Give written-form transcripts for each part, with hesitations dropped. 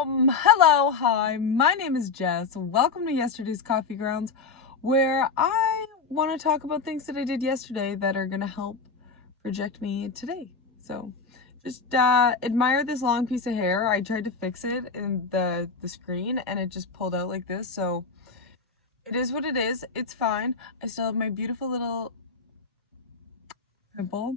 Hello, hi, my name is Jess. Welcome to yesterday's Coffee Grounds, where I want to talk about things that I did yesterday that are going to help project me today. So, just admire this long piece of hair. I tried to fix it in the screen and it just pulled out like this. So, it is what it is. It's fine. I still have my beautiful little pimple.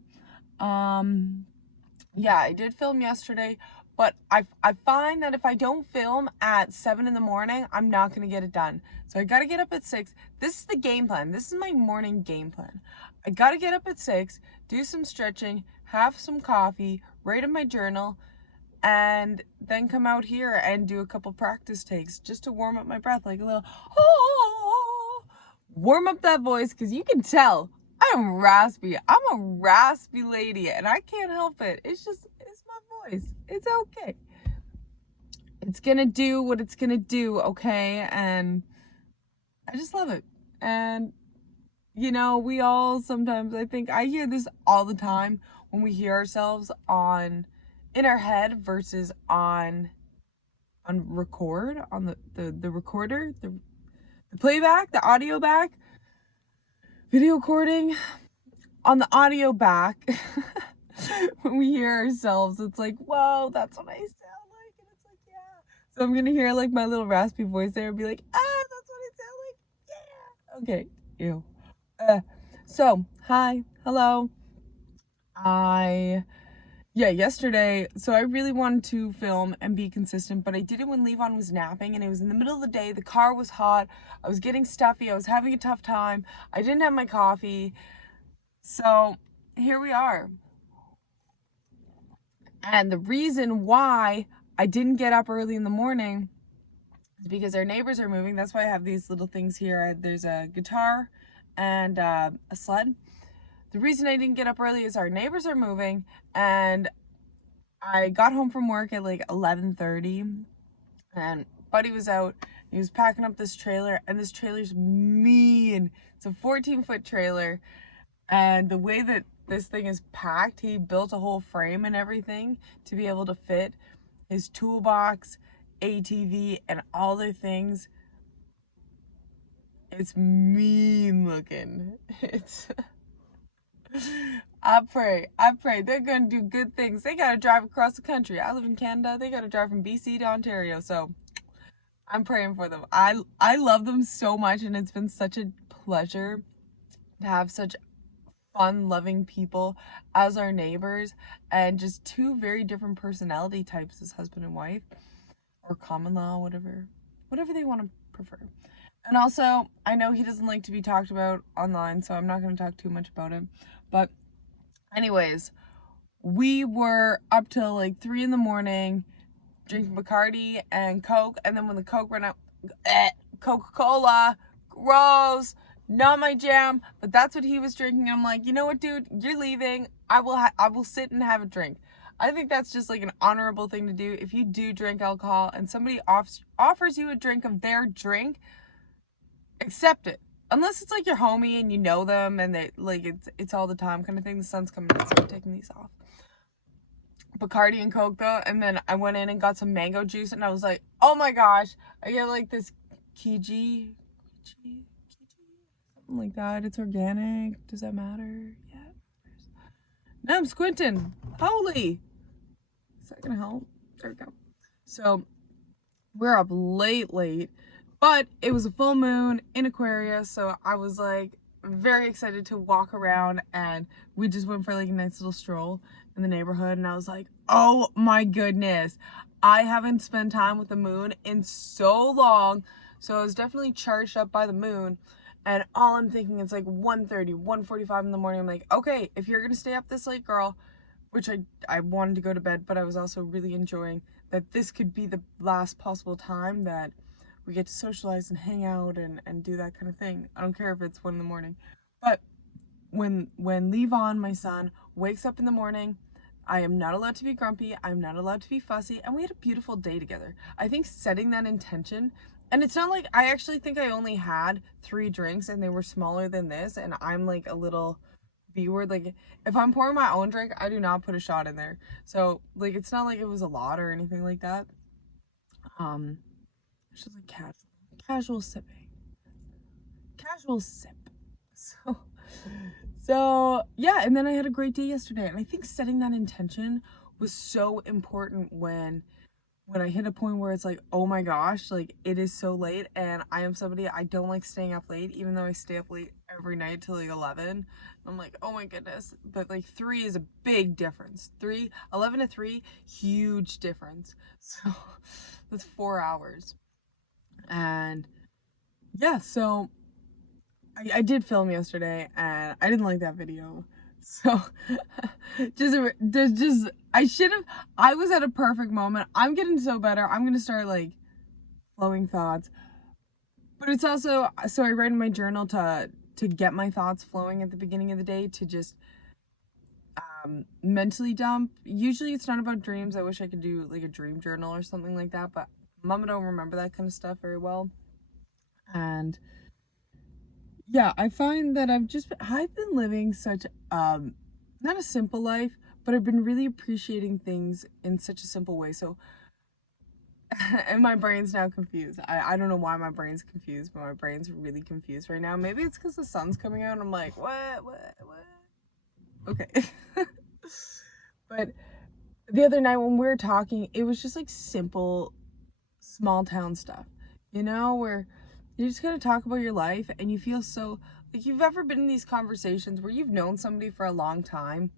Yeah, I did film yesterday, but I find that if I don't film at 7 in the morning, I'm not going to get it done. So I got to get up at 6. This is the game plan. This is my morning game plan. I got to get up at 6, do some stretching, have some coffee, write in my journal, and then come out here and do a couple practice takes just to warm up my breath, like a little, warm up that voice, because you can tell I'm raspy. I'm a raspy lady and I can't help it. It's my voice. It's okay. It's gonna do what it's gonna do, okay? And I just love it. And we all sometimes, I think I hear this all the time when we hear ourselves in our head versus on record, on the recorder, the playback, the audio back. Video recording on the audio back. When we hear ourselves, it's like, whoa, that's what I sound like. And it's like, yeah. So I'm gonna hear like my little raspy voice there and be like, that's what I sound like. Yeah. Okay. Ew. So hi, hello. Yesterday, so I really wanted to film and be consistent, but I did it when Levon was napping and it was in the middle of the day. The car was hot. I was getting stuffy. I was having a tough time. I didn't have my coffee. So here we are. And the reason why I didn't get up early in the morning is because our neighbors are moving. That's why I have these little things here. There's a guitar and a sled. The reason I didn't get up early is our neighbors are moving, and I got home from work at like 11:30, and Buddy was out. He was packing up this trailer, and this trailer's mean. It's a 14-foot trailer, and the way that this thing is packed, he built a whole frame and everything to be able to fit his toolbox, ATV, and all their things. It's mean looking. I pray they're gonna do good things. They gotta drive across the country. I live in Canada. They gotta drive from BC to Ontario. So I'm praying for them. I love them so much, and it's been such a pleasure to have such fun, loving people as our neighbors, and just two very different personality types as husband and wife, or common law, whatever they want to prefer. And also, I know he doesn't like to be talked about online, so I'm not going to talk too much about it. But anyways, we were up till like 3 in the morning drinking Bacardi and Coke, and then when the Coke ran out, Coca-Cola, gross, not my jam. But that's what he was drinking. I'm like, you know what, dude, you're leaving. I will sit and have a drink. I think that's just like an honorable thing to do. If you do drink alcohol and somebody offers you a drink of their drink, accept it. Unless it's like your homie and you know them and they like it's all the time kind of thing. The sun's coming in, so I'm taking these off. Bacardi and Coke though, and then I went in and got some mango juice, and I was like, oh my gosh, I get like this Kiji, something like that. It's organic. Does that matter? Yeah. Now I'm squinting. Holy. Is that gonna help? There we go. So we're up late, but it was a full moon in Aquarius, so I was like very excited to walk around, and we just went for like a nice little stroll in the neighborhood, and I was like, oh my goodness, I haven't spent time with the moon in so long. So I was definitely charged up by the moon, and all I'm thinking is like 1:30, 1:45 in the morning. I'm like, okay, if you're gonna stay up this late, girl, which I wanted to go to bed, but I was also really enjoying that this could be the last possible time that we get to socialize and hang out and do that kind of thing. I don't care if it's 1 in the morning. But when Levon, my son, wakes up in the morning, I am not allowed to be grumpy. I'm not allowed to be fussy. And we had a beautiful day together. I think setting that intention, and it's not like, I actually think I only had 3 drinks and they were smaller than this, and I'm like a little B-word. Like, if I'm pouring my own drink, I do not put a shot in there. So like, it's not like it was a lot or anything like that. Um, it's just like casual sipping, casual sip. So, so yeah, and then I had a great day yesterday, and I think setting that intention was so important when I hit a point where it's like, oh my gosh, like it is so late, and I am somebody, I don't like staying up late, even though I stay up late every night till like 11. I'm like, oh my goodness. But like 3 is a big difference. 11 to 3, huge difference. So that's 4 hours. And yeah, so I did film yesterday, and I didn't like that video. So just I should have, I was at a perfect moment. I'm getting so better. I'm gonna start like flowing thoughts. But it's also, so I write in my journal to get my thoughts flowing at the beginning of the day, to just mentally dump. Usually it's not about dreams. I wish I could do like a dream journal or something like that, but mama don't remember that kind of stuff very well. And yeah, I find that I've been living such not a simple life, but I've been really appreciating things in such a simple way. So and my brain's now confused. I don't know why my brain's confused, but my brain's really confused right now. Maybe it's because the sun's coming out and I'm like, what? Okay. But the other night when we were talking, it was just like simple, small town stuff, where you're just gonna talk about your life and you feel so, like, you've ever been in these conversations where you've known somebody for a long time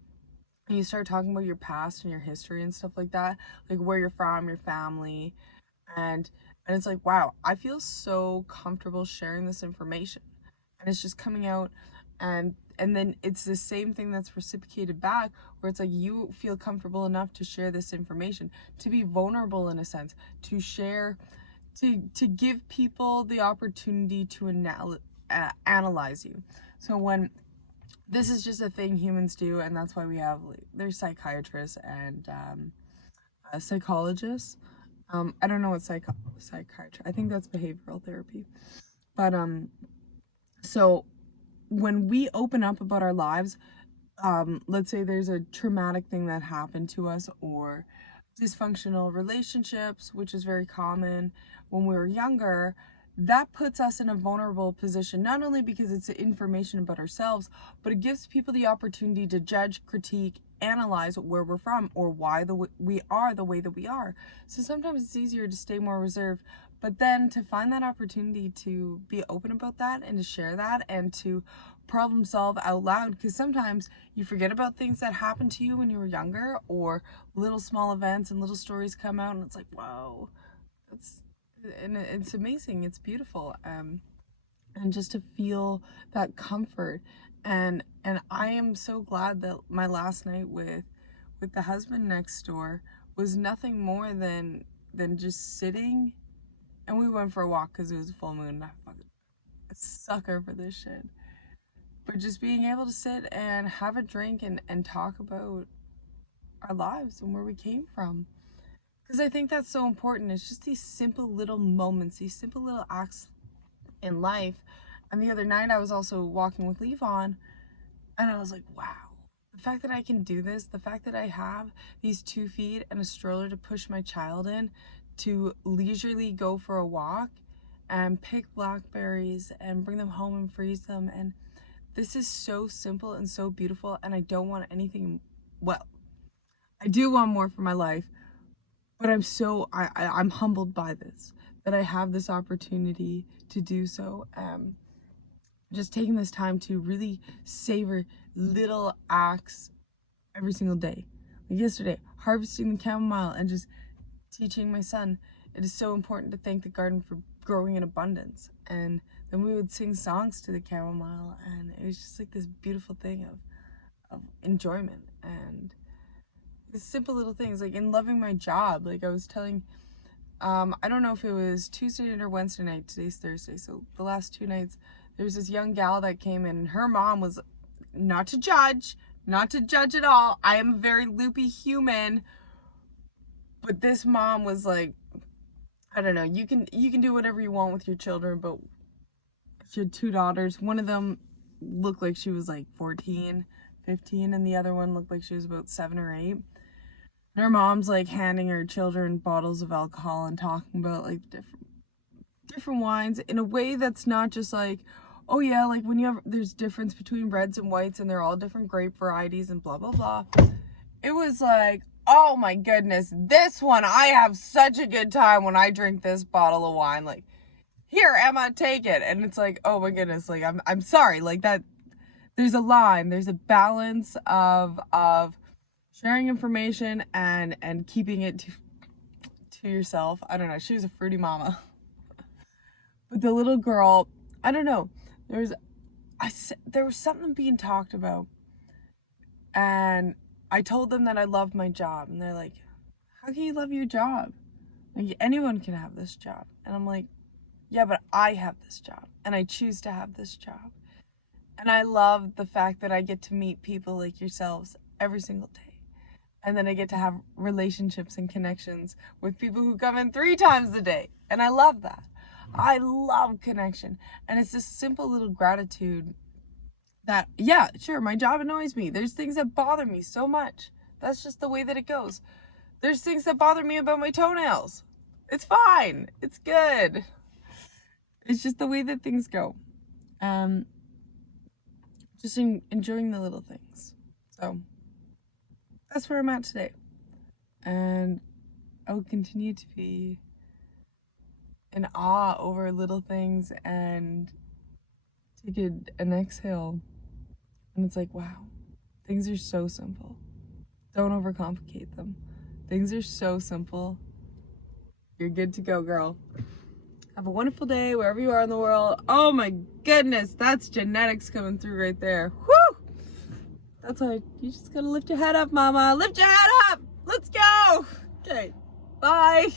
and you start talking about your past and your history and stuff like that, like where you're from, your family, and it's like, wow, I feel so comfortable sharing this information, and it's just coming out, and then it's the same thing that's reciprocated back, where it's like you feel comfortable enough to share this information, to be vulnerable in a sense, to share, to give people the opportunity to analyze you. So when this is just a thing humans do, and that's why we have, like, there's psychiatrists and psychologists. I don't know what psychiatry. I think that's behavioral therapy. But so when we open up about our lives, let's say there's a traumatic thing that happened to us, or dysfunctional relationships, which is very common when we were younger, that puts us in a vulnerable position, not only because it's information about ourselves, but it gives people the opportunity to judge, critique, analyze where we're from, or why we are the way that we are. So sometimes it's easier to stay more reserved, but then to find that opportunity to be open about that and to share that and to problem solve out loud, because sometimes you forget about things that happened to you when you were younger, or little small events and little stories come out and it's like, wow, it's amazing, it's beautiful, and just to feel that comfort, and I am so glad that my last night with the husband next door was nothing more than just sitting, and we went for a walk because it was a full moon, and I'm fucking a sucker for this shit. But just being able to sit and have a drink and talk about our lives and where we came from. Because I think that's so important. It's just these simple little moments, these simple little acts in life. And the other night I was also walking with Levon, and I was like, wow, the fact that I can do this, the fact that I have these 2 feet and a stroller to push my child in, to leisurely go for a walk and pick blackberries and bring them home and freeze them. And this is so simple and so beautiful, and I don't want anything, well, I do want more for my life, but I'm humbled by this, that I have this opportunity to do so. Just taking this time to really savor little acts every single day. Like yesterday, harvesting the chamomile and just teaching my son it is so important to thank the garden for growing in abundance. And then we would sing songs to the chamomile, and it was just like this beautiful thing of enjoyment and these simple little things, like in loving my job. Like I was telling, I don't know if it was Tuesday night or Wednesday night, today's Thursday, so the last 2 nights, there was this young gal that came in, and her mom was, not to judge at all, I am a very loopy human, but this mom was like, I don't know, you can do whatever you want with your children, but she had 2 daughters. One of them looked like she was like 14, 15, and the other one looked like she was about 7 or 8. And her mom's like handing her children bottles of alcohol and talking about like different wines in a way that's not just like, oh yeah, like when you have, there's difference between reds and whites and they're all different grape varieties and blah blah blah. It was like, oh my goodness, this one, I have such a good time when I drink this bottle of wine. Like, here, Emma, take it. And it's like, oh my goodness, like I'm sorry, like that. There's a line, there's a balance of sharing information and keeping it to yourself. I don't know. She was a fruity mama. But the little girl, I don't know. There was something being talked about, and I told them that I loved my job, and they're like, "How can you love your job? Like anyone can have this job." And I'm like, "Yeah, but I have this job, and I choose to have this job, and I love the fact that I get to meet people like yourselves every single day, and then I get to have relationships and connections with people who come in 3 times a day, and I love that. I love connection, and it's this simple little gratitude." That, yeah, sure, my job annoys me. There's things that bother me so much. That's just the way that it goes. There's things that bother me about my toenails. It's fine. It's good. It's just the way that things go. Just enjoying the little things. So that's where I'm at today. And I will continue to be in awe over little things and take an exhale. And it's like, wow, things are so simple. Don't overcomplicate them. Things are so simple. You're good to go, girl. Have a wonderful day wherever you are in the world. Oh my goodness, that's genetics coming through right there. Whew! That's why you just gotta lift your head up, mama. Lift your head up! Let's go! Okay, bye.